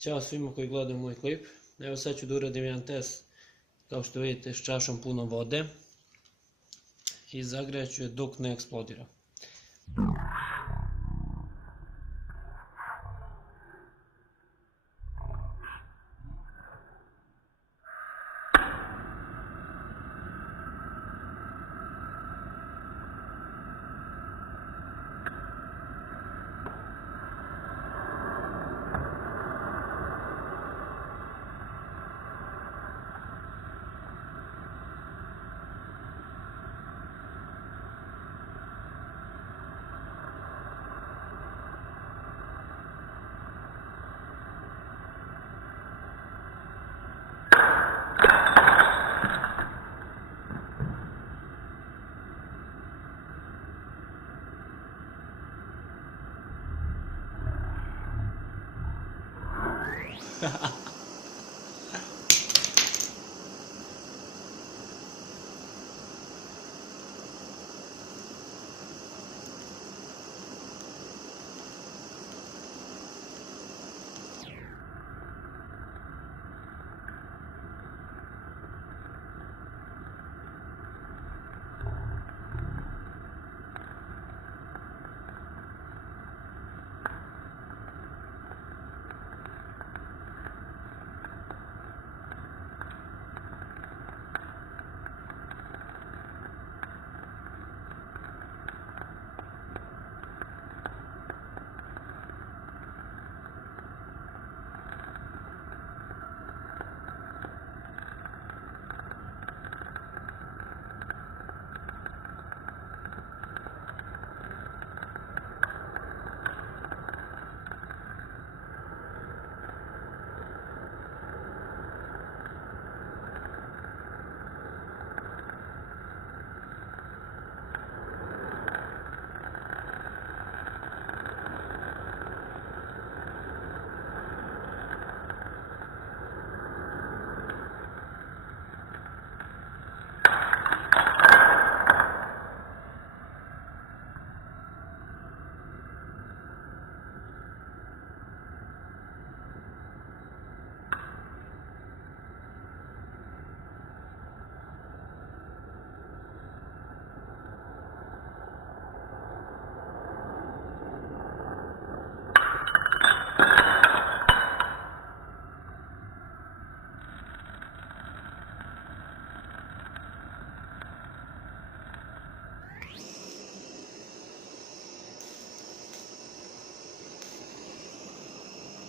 Ćao svima koji gledaju moj klip. Evo sad ću da uradim jedan test, kao što vidite, s čašom punom vode i zagrejat ću je dok ne eksplodira.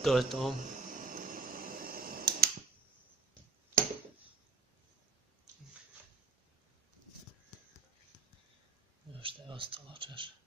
To je to. Još šta je ostalo čaša.